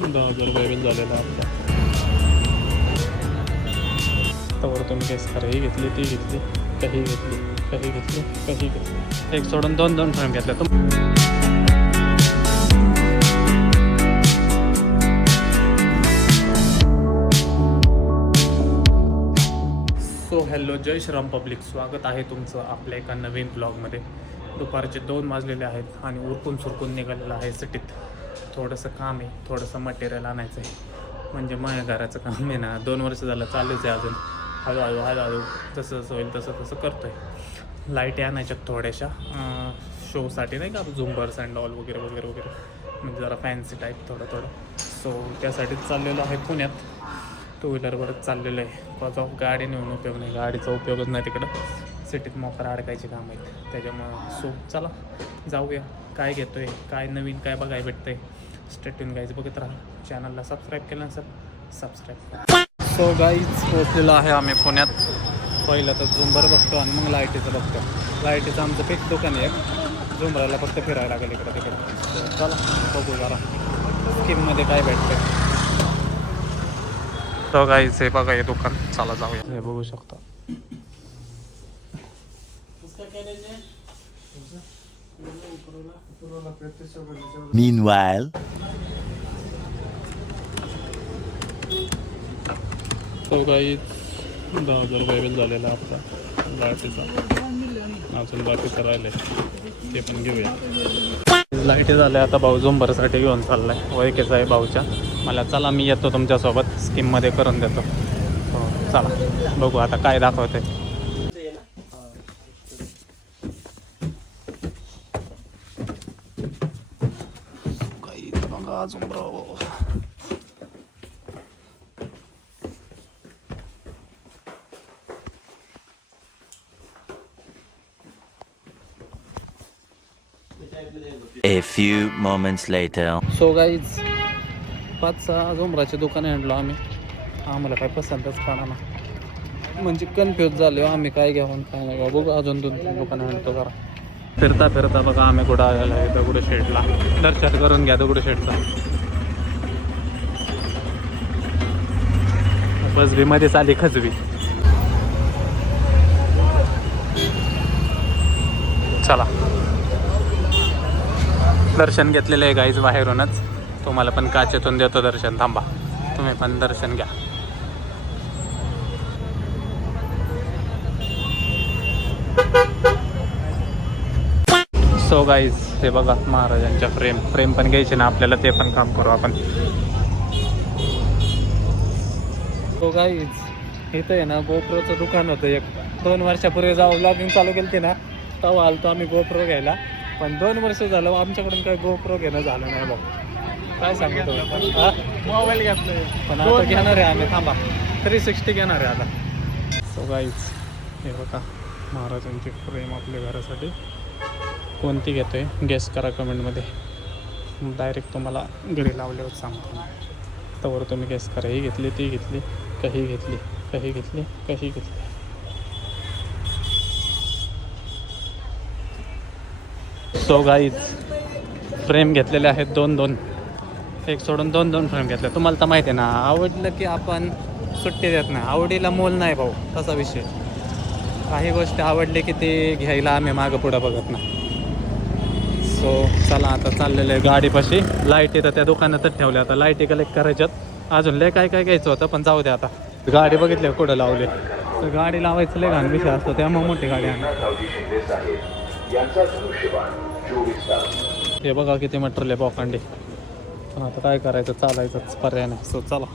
10,000 bill झालेला आपला. तर तुम्ही केस करा, ही घेतली ती घेतली, काही घेतली काही घेतली काही घेतली, एक सोडून दोन फ्रेम घेतल्या तुम. सो हॅलो, जय श्रीराम पब्लिक, स्वागत आहे तुमचं आपल्या एका नवीन ब्लॉगमध्ये. दुपारचे 2 वाजलेले आहेत आणि उरकून सुरकून निघालेलं आहे सिटीत. थोडंसं काम आहे, थोडंसं मटेरियल आणायचं आहे. म्हणजे माझ्या घराचं काम आहे ना, 2 वर्ष झालं चालूच आहे. अजून हळूहळू जसं होईल तसं करतो आहे. लाईटी आणायच्यात थोड्याशा शोसाठी, नाही का, झुंबर्स अँड ऑल वगैरे वगैरे वगैरे, म्हणजे जरा फॅन्सी टाईप थोडं. सो त्यासाठीच चाललेलो आहे पुण्यात. 2 व्हीलरवरच चाललेलं आहे. कॉज गाडी नेऊन उपयोग नाही, गाडीचा उपयोगच नाही तिकडं. सिटीत मोकर अडकायचे काम आहेत त्याच्यामुळं. सो चला जाऊया, काय घेतो आहे, काय नवीन काय बघायला भेटतं आहे. स्टेटून गाईज बघत राहा. चॅनलला सबस्क्राईब केलं नसेल सबस्क्राईब करा. सो गाईज पोचलेलो आहे आम्ही पुण्यात. पहिलं तर झुंबर बघतो आणि मग लाईटीचं बघतो. लाईटीचं आमचं फिक्स दुकान आहे, झुंबराला फक्त फिरायला लागेल इकडं तिकडं. चला बघू जरा स्कीममध्ये काय भेटतं. तो गाईज हे बघा हे दुकान, चला जाऊया. हे बघू शकता. Meanwhile, तो गाईज 10,000 बिल झालेला आपला लाईटीचा. अजून बाकीचं राहिले ते पण घेऊया. लाईटी झाल्या आता. भाऊ झुंबरसाठी घेऊन चाललाय, ओळखीचा आहे भाऊच्या. मला चला मी येतो तुमच्यासोबत, स्कीममध्ये करून देतो. हो चला बघू आता काय दाखवते. a few moments later. So guys 5-6 झुंबराचे दुकाने आणलो आम्ही. आम्हाला काय पसंतच पडा ना, म्हणजे कन्फ्यूज झालो आम्ही काय घ्यावं काय नाही घ्यावं. बघू अजून 2-3 दुकानं आणतो जरा. फिरता बघा आम्ही कुठं आलेला आहे, दगडूशेठला. दर्शन करून घ्या दगडूशेठचा. बस बी मध्ये चाली खजवी. चला दर्शन घेतलेलं आहे गाईज बाहेरूनच. तुम्हाला पण काचेतून देतो दर्शन. थांबा तुम्ही पण दर्शन घ्या. सो गाईज हे बघा महाराजांच्या फ्रेम पण घ्यायचे ना आपल्याला, ते पण काम करू आपण. सो गाईज इथं आहे ना गोप्रोचं दुकान होतं एक. 2 वर्षापूर्वी जाऊ ब्लॉगिंग चालू केली ती ना, तेव्हा आलतो आम्ही गोप्रो घ्यायला. पण 2 वर्ष झालं आमच्याकडून काही गोप्रो घेणं झालं नाही बघ. काय सांगतो मोबाईल घेतलं, पण आता घेणार आहे आम्ही. थांबा 360 घेणार आहे आता. सो गाईज हे बघा महाराजांची फ्रेम आपल्या घरासाठी. कोणती घेतोय गेस करा कमेंटमध्ये. डायरेक्ट तुम्हाला घरी लावल्यावर सांगतो. त्यावर तुम्ही गेस करा, ही घेतली ती घेतली काही घेतली काही घेतली काही घेतली. सो गाईज फ्रेम घेतलेले आहेत 2-2, एक सोडून 2 फ्रेम घेतले. तुम्हाला तर माहिती आहे ना, आवडलं की आपण सुट्टी देत नाही. आवडीला मोल नाही भाऊ, तसा विषय. काही गोष्टी आवडली की ते घ्यायला आम्ही मागं पुढं बघत नाही. सो चला आता चाललेलं आहे गाडीपाशी. लाईटी तर त्या दुकानातच ठेवल्या, आता लाईटी कलेक्ट करायच्यात. अजून लय काय घ्यायचं होतं पण जाऊ द्या. आता गाडी बघितली कुठं लावली, तर गाडी लावायचं लय घाण विषय असतो, त्यामुळे मोठी गाडी आणली. हे बघा किती मटेरियल आहे बोकांडी. पण आता काय करायचं, चालायचंच पर्याय नाही. सो चला.